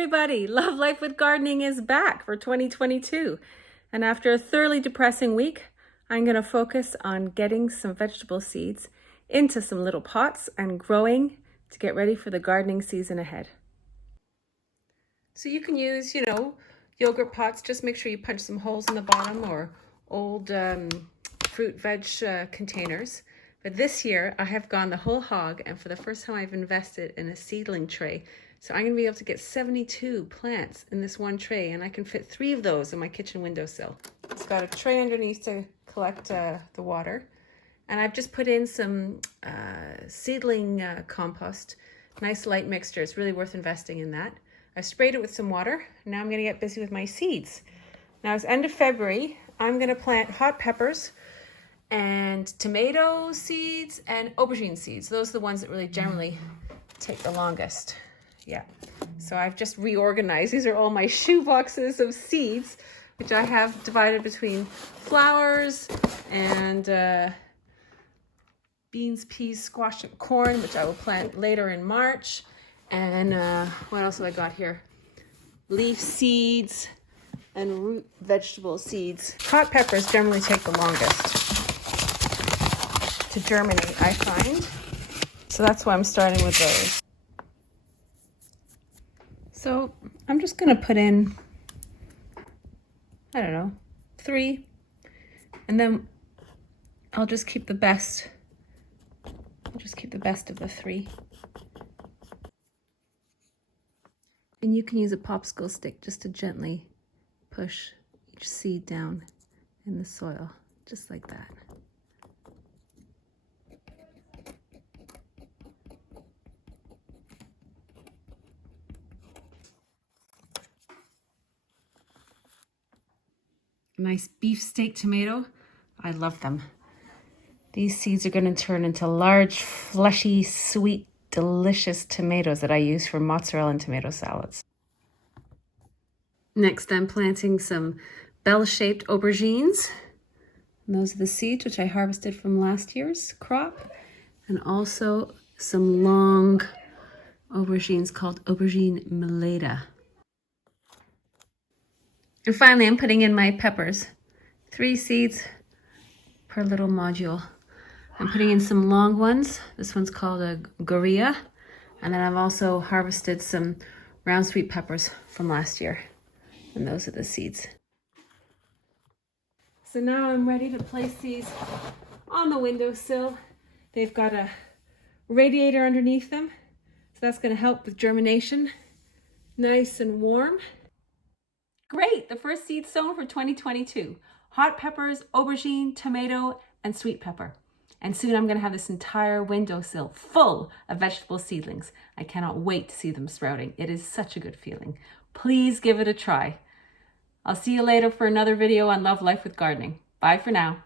everybody! Love Life with Gardening is back for 2022. And after a thoroughly depressing week, I'm going to focus on getting some vegetable seeds into some little pots and growing to get ready for the gardening season ahead. So you can use, yogurt pots. Just make sure you punch some holes in the bottom, or old fruit veg containers. But this year I have gone the whole hog, and for the first time I've invested in a seedling tray. So I'm going to be able to get 72 plants in this one tray, and I can fit 3 of those in my kitchen windowsill. It's got a tray underneath to collect the water. And I've just put in some seedling compost, nice light mixture. It's really worth investing in that. I sprayed it with some water. Now I'm going to get busy with my seeds. Now it's end of February. I'm going to plant hot peppers and tomato seeds and aubergine seeds. Those are the ones that really generally take the longest. Yeah, so I've just reorganized. These are all my shoe boxes of seeds, which I have divided between flowers and beans, peas, squash, and corn, which I will plant later in March. And what else have I got here? Leaf seeds and root vegetable seeds. Hot peppers generally take the longest to germinate, I find. So that's why I'm starting with those. So I'm just going to put in, 3, and then I'll just keep the best. I'll just keep the best of the 3. And you can use a popsicle stick just to gently push each seed down in the soil, just like that. Nice beefsteak tomato. I love them. These seeds are going to turn into large, fleshy, sweet, delicious tomatoes that I use for mozzarella and tomato salads. Next, I'm planting some bell-shaped aubergines. And those are the seeds which I harvested from last year's crop. And also some long aubergines called aubergine meleta. And finally, I'm putting in my peppers. 3 seeds per little module. I'm putting in some long ones. This one's called a gorilla. And then I've also harvested some round sweet peppers from last year. And those are the seeds. So now I'm ready to place these on the windowsill. They've got a radiator underneath them. So that's going to help with germination. Nice and warm. Great, the first seed sown for 2022. Hot peppers, aubergine, tomato, and sweet pepper. And soon I'm gonna have this entire windowsill full of vegetable seedlings. I cannot wait to see them sprouting. It is such a good feeling. Please give it a try. I'll see you later for another video on Love Life with Gardening. Bye for now.